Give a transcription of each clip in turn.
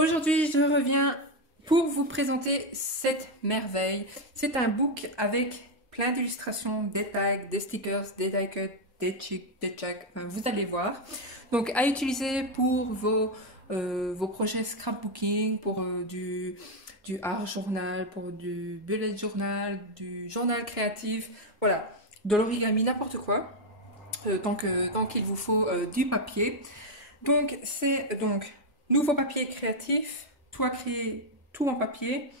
Aujourd'hui, je reviens pour vous présenter cette merveille. C'est un book avec plein d'illustrations, des tags, des stickers, des die cuts, des checks, vous allez voir. Donc, à utiliser pour vos projets scrapbooking, pour du art journal, pour du bullet journal, du journal créatif, voilà, de l'origami, n'importe quoi. Tant qu'il vous faut du papier. Donc, c'est donc nouveau papier créatif, tout à créer, tout en papier.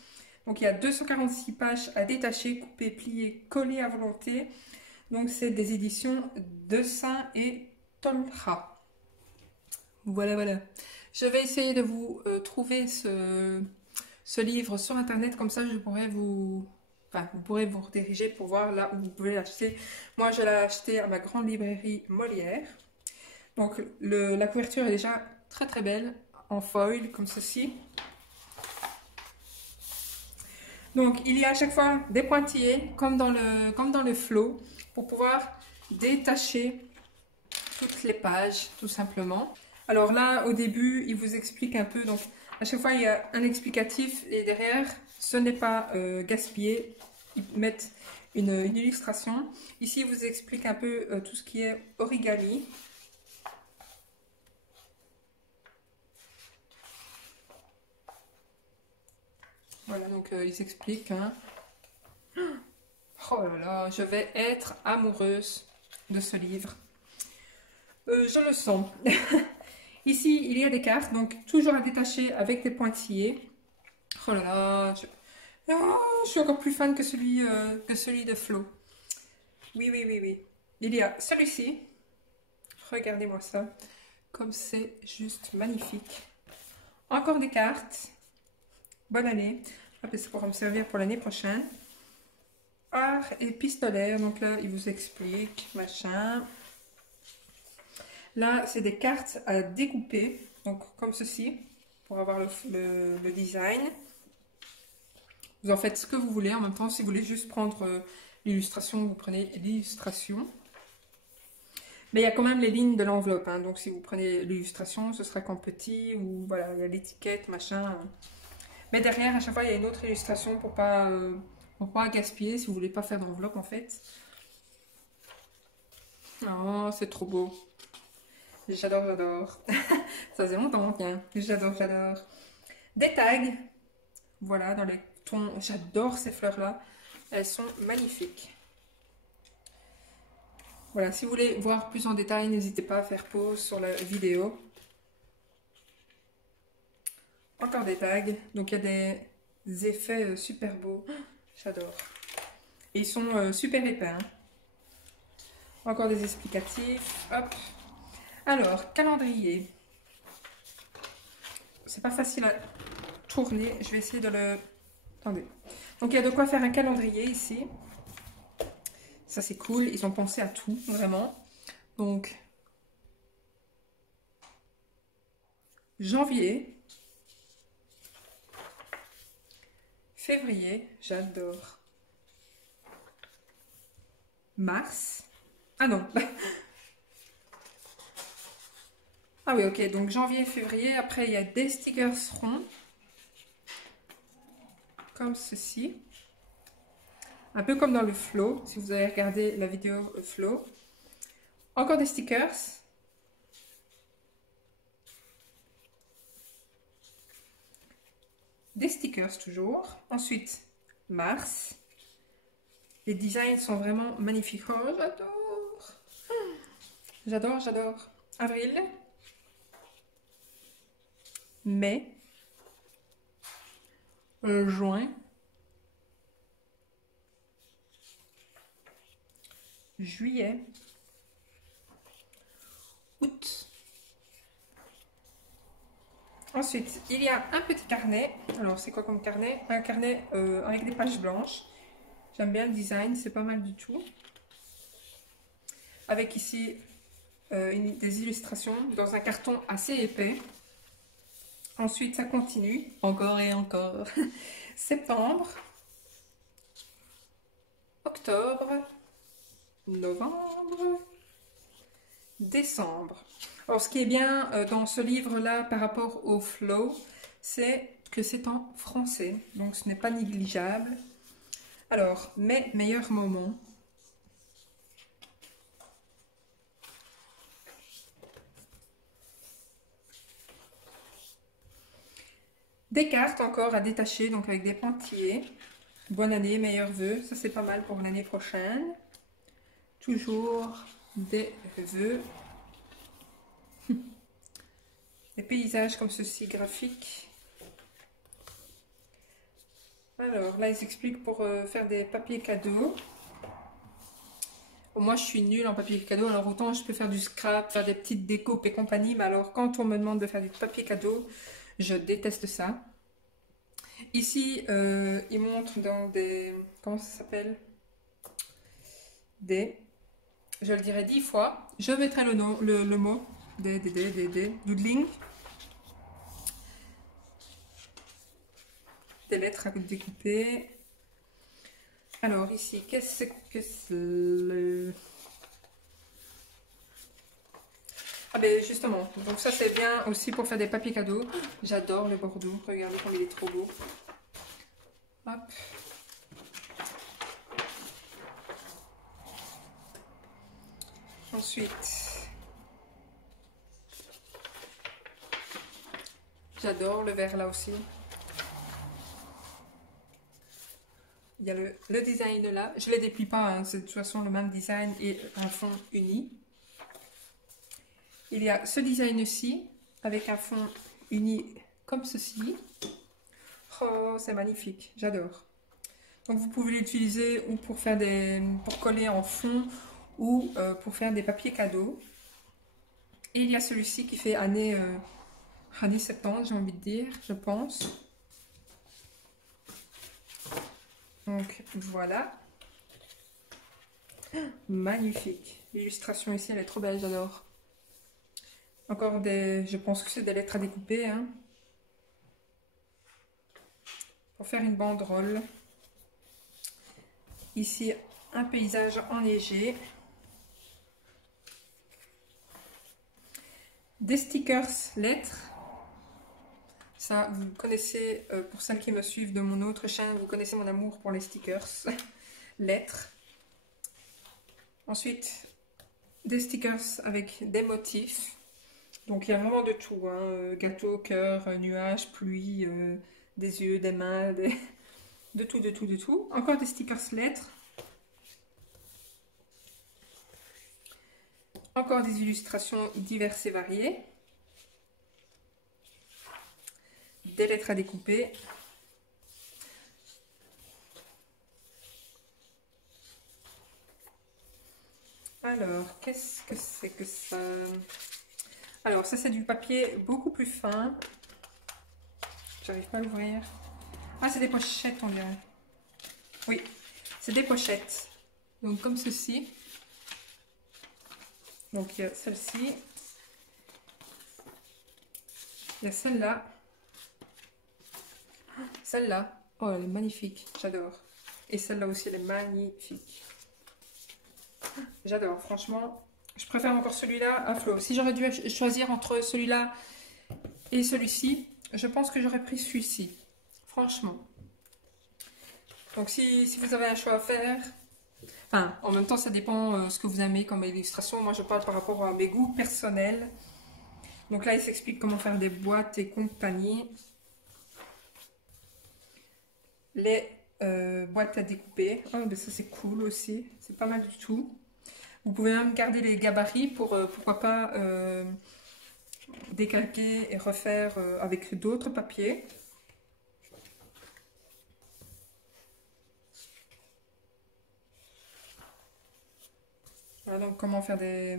Donc, il y a 246 pages à détacher, couper, plier, coller à volonté. Donc, c'est des éditions Dessin et Tolra. Voilà, voilà. Je vais essayer de vous trouver ce livre sur Internet, comme ça je pourrais vous pourrez vous rediriger pour voir là où vous pouvez l'acheter. Moi, je l'ai acheté à ma grande librairie Molière. Donc, la couverture est déjà très très belle, en foil, comme ceci. Donc, il y a à chaque fois des pointillés, comme dans le flow, pour pouvoir détacher toutes les pages, tout simplement. Alors là, au début, il vous explique un peu. Donc, à chaque fois, il y a un explicatif et derrière, ce n'est pas gaspillé. Ils mettent une illustration. Ici, il vous explique un peu tout ce qui est origami. Voilà, donc ils expliquent. Hein. Oh là là, je vais être amoureuse de ce livre. Je le sens. Ici, il y a des cartes, donc toujours à détacher avec des pointillés. Oh là là, je suis encore plus fan que celui de Flo. Oui, oui, oui, oui. Il y a celui-ci. Regardez-moi ça. Comme c'est juste magnifique. Encore des cartes. Bonne année. Ça pourra me servir pour l'année prochaine. Art et pistolet. Donc là, il vous explique, machin. Là, c'est des cartes à découper. Donc comme ceci, pour avoir le design. Vous en faites ce que vous voulez. En même temps, si vous voulez juste prendre l'illustration, vous prenez l'illustration. Mais il y a quand même les lignes de l'enveloppe. Hein. Donc si vous prenez l'illustration, ce sera qu'en petit. Ou voilà, l'étiquette, machin. Mais derrière, à chaque fois, il y a une autre illustration pour pas gaspiller, si vous voulez pas faire d'enveloppe en fait. Oh, c'est trop beau. J'adore, j'adore. Ça faisait longtemps, tiens. J'adore, j'adore. Des tags. Voilà, dans les tons. J'adore ces fleurs-là. Elles sont magnifiques. Voilà, si vous voulez voir plus en détail, n'hésitez pas à faire pause sur la vidéo. Encore des tags. Donc, il y a des effets super beaux. J'adore. Et ils sont super épais. Hein. Encore des explicatifs. Hop. Alors, calendrier. C'est pas facile à tourner. Je vais essayer de le... Attendez. Donc, il y a de quoi faire un calendrier ici. Ça, c'est cool. Ils ont pensé à tout, vraiment. Donc, janvier. Février. J'adore. Mars. Ah non. Ah oui, ok. Donc, janvier, février. Après, il y a des stickers ronds. Comme ceci. Un peu comme dans le flow, si vous avez regardé la vidéo flow. Encore des stickers. Des stickers toujours. Ensuite, mars. Les designs sont vraiment magnifiques. Oh, j'adore. J'adore, j'adore. Avril. Mai. Juin. Juillet. Août. Ensuite, il y a un petit carnet. Alors, c'est quoi comme carnet? Un carnet avec des pages blanches. J'aime bien le design, c'est pas mal du tout. Avec ici des illustrations dans un carton assez épais. Ensuite, ça continue. Encore et encore. Septembre. Octobre. Novembre. Décembre. Alors, ce qui est bien dans ce livre-là par rapport au flow, c'est que c'est en français, donc ce n'est pas négligeable. Alors, mes meilleurs moments. Des cartes encore à détacher, donc avec des pointillés. Bonne année, meilleurs vœux, ça c'est pas mal pour l'année prochaine. Toujours des vœux. Des paysages comme ceci, graphiques. Alors là, ils expliquent pour faire des papiers cadeaux. Moi, je suis nulle en papier cadeau, alors autant je peux faire du scrap, faire des petites découpes et compagnie, mais alors quand on me demande de faire du papier cadeau, je déteste ça. Ici, ils montrent dans des... Comment ça s'appelle? Je le dirai 10 fois. Je mettrai le mot. Doodling. Des lettres à découper. Alors ici, qu'est-ce que c'est le... Ah ben justement, donc ça c'est bien aussi pour faire des papiers cadeaux. J'adore le Bordeaux, regardez comme il est trop beau. Hop. Ensuite, j'adore le vert là aussi. Il y a le design là. Je ne les déplie pas, hein. C'est de toute façon le même design et un fond uni. Il y a ce design-ci avec un fond uni comme ceci. Oh, c'est magnifique, j'adore. Donc vous pouvez l'utiliser ou pour faire pour coller en fond ou pour faire des papiers cadeaux. Et il y a celui-ci qui fait années 70, j'ai envie de dire, je pense. Donc voilà. Magnifique. L'illustration ici, elle est trop belle, j'adore. Encore des... Je pense que c'est des lettres à découper. Hein, pour faire une banderole. Ici, un paysage enneigé. Des stickers lettres. Ça, vous connaissez, pour celles qui me suivent de mon autre chaîne, vous connaissez mon amour pour les stickers lettres. Ensuite, des stickers avec des motifs. Donc il y a vraiment de tout, hein. Gâteau, cœur, nuage, pluie, des yeux, des mains, de tout, de tout, de tout. Encore des stickers lettres. Encore des illustrations diverses et variées. Des lettres à découper. Alors, qu'est-ce que c'est que ça? Alors, ça c'est du papier beaucoup plus fin. J'arrive pas à l'ouvrir. Ah, c'est des pochettes, on dirait. Oui, c'est des pochettes. Donc, comme ceci. Donc, il y a celle-ci. Il y a celle-là. Celle-là. Oh, elle est magnifique. J'adore. Et celle-là aussi, elle est magnifique. J'adore, franchement. Je préfère encore celui-là à Flo. Si j'aurais dû choisir entre celui-là et celui-ci, je pense que j'aurais pris celui-ci. Franchement. Donc si vous avez un choix à faire, enfin, en même temps ça dépend ce que vous aimez comme illustration. Moi je parle par rapport à mes goûts personnels. Donc là il s'explique comment faire des boîtes et compagnie. Les boîtes à découper. Oh, mais ça c'est cool aussi. C'est pas mal du tout. Vous pouvez même garder les gabarits pour pourquoi pas décalquer et refaire avec d'autres papiers. Voilà donc comment faire des...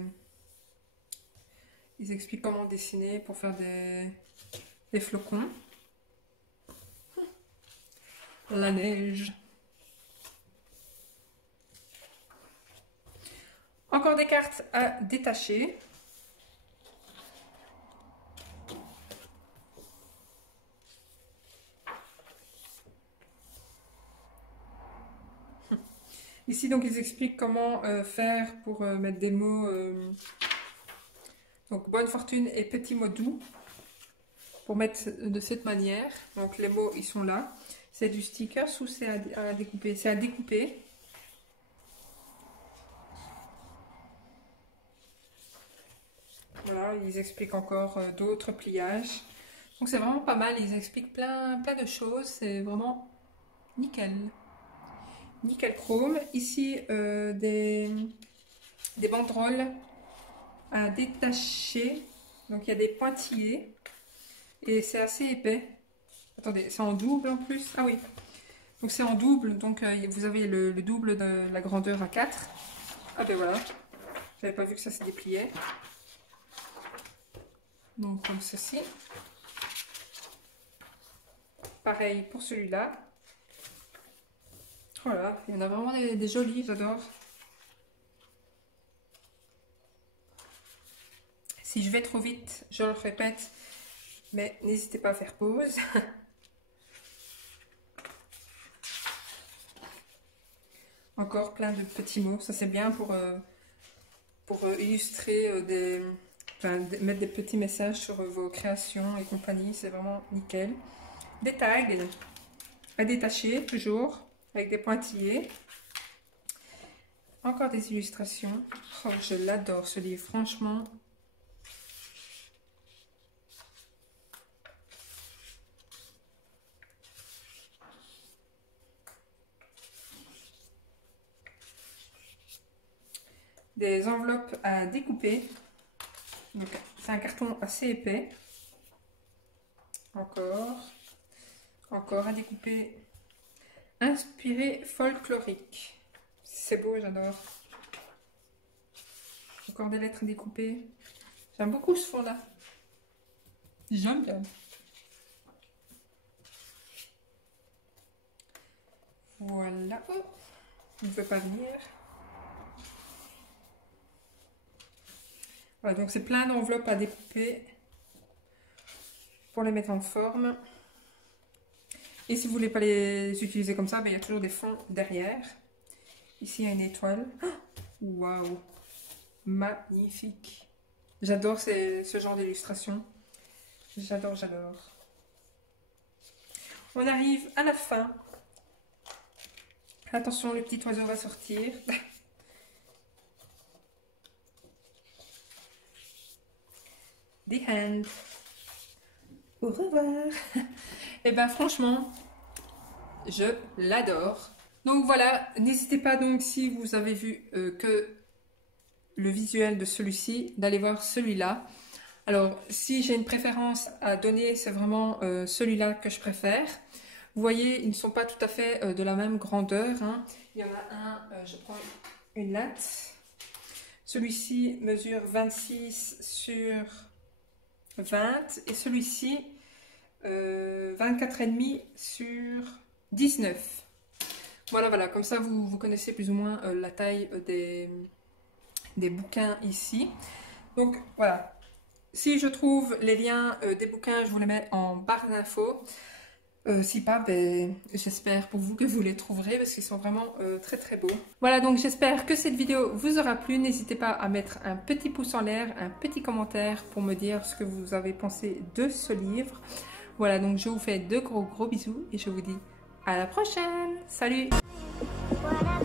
Ils expliquent comment dessiner pour faire des flocons. La neige. Encore des cartes à détacher. Ici, donc, ils expliquent comment faire pour mettre des mots. Donc, bonne fortune et petits mots doux. pour mettre de cette manière. Donc les mots ils sont là. C'est du sticker ou c'est à découper? C'est à découper. Voilà, ils expliquent encore d'autres pliages. Donc c'est vraiment pas mal, ils expliquent plein de choses, c'est vraiment nickel. Nickel chrome. Ici, des banderoles à détacher. Donc il y a des pointillés. Et c'est assez épais. Attendez, c'est en double en plus. Ah oui. Donc c'est en double. Donc vous avez le double de la grandeur A4. Ah ben voilà. J'avais pas vu que ça se dépliait. Donc comme ceci. Pareil pour celui-là. Voilà, il y en a vraiment des jolis, j'adore. Si je vais trop vite, je le répète, mais n'hésitez pas à faire pause. Encore plein de petits mots, ça c'est bien pour illustrer mettre des petits messages sur vos créations et compagnie, c'est vraiment nickel. Des tags à détacher, toujours, avec des pointillés. Encore des illustrations. Oh, je l'adore ce livre, franchement. Des enveloppes à découper. C'est un carton assez épais. Encore à découper. Inspiré folklorique. C'est beau, j'adore. Encore des lettres découpées. J'aime beaucoup ce fond-là. J'aime bien. Voilà. Oh, il ne veut pas venir. Voilà, donc c'est plein d'enveloppes à découper pour les mettre en forme. Et si vous ne voulez pas les utiliser comme ça, ben, il y a toujours des fonds derrière. Ici, il y a une étoile. Waouh! Magnifique! J'adore ce genre d'illustration. J'adore, j'adore. On arrive à la fin. Attention, le petit oiseau va sortir. The Hand. Au revoir. Et ben franchement, je l'adore. Donc voilà, n'hésitez pas donc si vous avez vu que le visuel de celui-ci, d'aller voir celui-là. Alors si j'ai une préférence à donner, c'est vraiment celui-là que je préfère. Vous voyez, ils ne sont pas tout à fait de la même grandeur, hein. Il y en a un, je prends une latte. Celui-ci mesure 26 sur 20 et celui-ci 24,5 sur 19. Voilà, comme ça vous connaissez plus ou moins la taille des bouquins ici. Donc voilà, si je trouve les liens des bouquins, je vous les mets en barre d'infos. Si pas, ben, j'espère pour vous que vous les trouverez parce qu'ils sont vraiment très beaux. Voilà, donc j'espère que cette vidéo vous aura plu. N'hésitez pas à mettre un petit pouce en l'air, un petit commentaire pour me dire ce que vous avez pensé de ce livre. Voilà, donc je vous fais de gros bisous et je vous dis à la prochaine. Salut! Voilà.